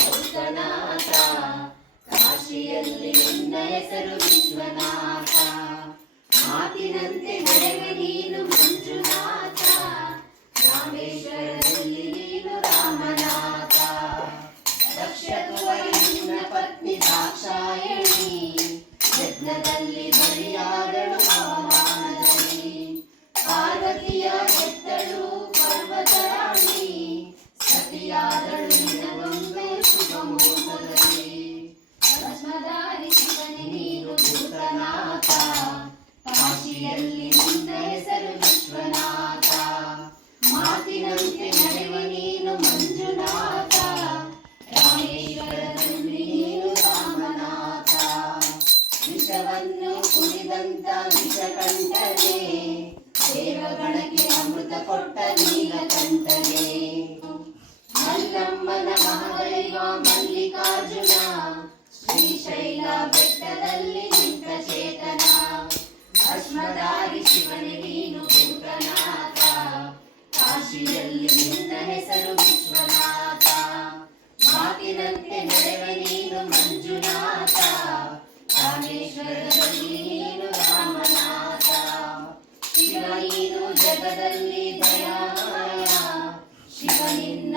ವಿಶ್ವನಾಥ ಕಾಶಿಯಲ್ಲಿ ನಿನ್ನ ಹೆಸರು ವಿಶ್ವನಾಥ ಮಾತಿನಂತೆ ನಡೆವೆ ನೀನು ಮಂಜುನಾಥ. ರಾಮೇಶ್ವರದಲ್ಲಿ ನೀನು ರಾಮನಾಥ. ರಕ್ಷಕುವರಿ ನಿನ್ನ ಪತ್ನಿ ದಾಕ್ಷಾಯಣಿ ಯಜ್ಞದಲ್ಲಿ ಬಲಿಯಾದಳು ಕಾಶಿಯಲ್ಲಿ ನಿನ್ನ ಹೆಸರು ವಿಶ್ವನಾಥ. ಮಾತಿನಂತೆ ನಡೆವ ನೀನು ಮಂಜುನಾಥ. ರಾಮೇಶ್ವರದಲ್ಲಿ ನೀನು ರಾಮನಾಥ ವಿಷವನ್ನು ಕುಡಿದಂತ ವಿಷಕಂಠನೆ, ದೇವಗಣಕ್ಕೆ ಅಮೃತ ಕೊಟ್ಟ ನೀಲಕಂಠನೆ. ಮಲ್ಲಮ್ಮನ ಮಹದೈವ ಮಲ್ಲಿಕಾರ್ಜುನ, ಶ್ರೀಶೈಲ ಕಾಶಿಯಲ್ಲಿ ನಿನ್ನ ಹೆಸರು ವಿಶ್ವನಾಥ. ಮಾತಿನಂತೆ ನಡೆವೆ ನೀನು ಮಂಜುನಾಥ. ರಾಮೇಶ್ವರದಲ್ಲಿ ನೀನು ರಾಮನಾಥ. ಶಿವ ನೀನು ಜಗದಲ್ಲಿ ದಯಾಮಯ. ಶಿವ ನಿನ್ನ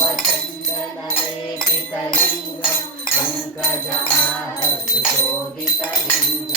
वचन्दनलेपितलिङ्गम् अङ्कजारसुशोभितलिङ्गम्